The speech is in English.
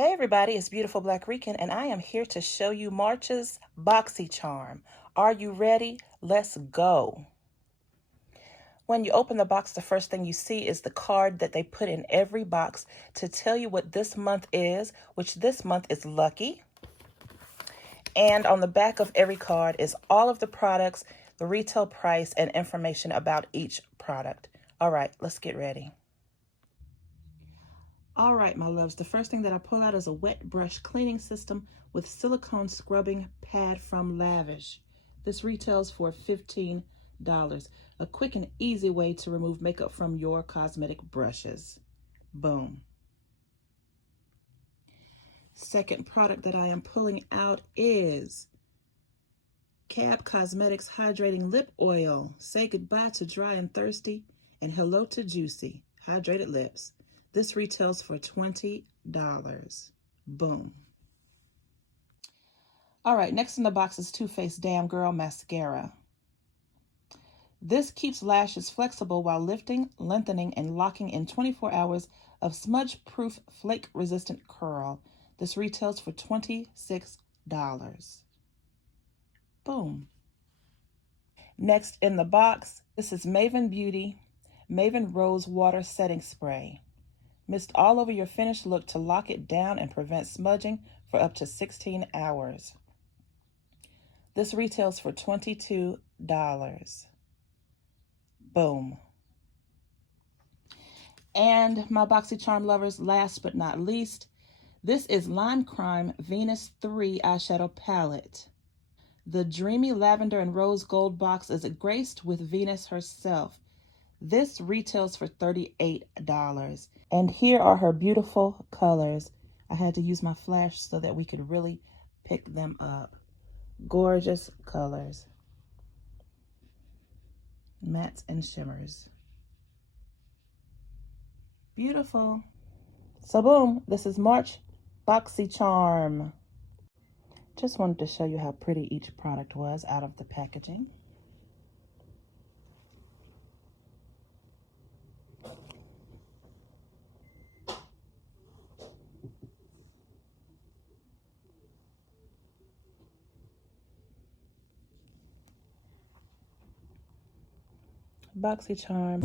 Hey everybody, it's Beautiful Black Rican and I am here to show you March's BoxyCharm. Are you ready? Let's go. When you open the box, the first thing you see is the card that they put in every box to tell you what this month is, which this month is lucky. And on the back of every card is all of the products, the retail price, and information about each product. All right, let's get ready. All right, my loves, the first thing that I pull out is a wet brush cleaning system with silicone scrubbing pad from Lavish. This retails for $15. A quick and easy way to remove makeup from your cosmetic brushes. Boom. Second product that I am pulling out is CAB Cosmetics Hydrating Lip Oil. Say goodbye to dry and thirsty and hello to juicy, hydrated lips. This retails for $20. Boom. All right, next in the box is Too Faced Damn Girl Mascara. This keeps lashes flexible while lifting, lengthening, and locking in 24 hours of smudge-proof, flake-resistant curl. This retails for $26. Boom. Next in the box, this is Maven Beauty Maven Rose Water Setting Spray. Mist all over your finished look to lock it down and prevent smudging for up to 16 hours. This retails for $22. Boom. And my BoxyCharm lovers, last but not least, this is Lime Crime Venus 3 Eyeshadow Palette. The dreamy lavender and rose gold box is graced with Venus herself. This retails for $38. And here are her beautiful colors. I had to use my flash so that we could really pick them up. Gorgeous colors. Mattes and shimmers. Beautiful. So boom, this is March BoxyCharm. Just wanted to show you how pretty each product was out of the packaging. BoxyCharm.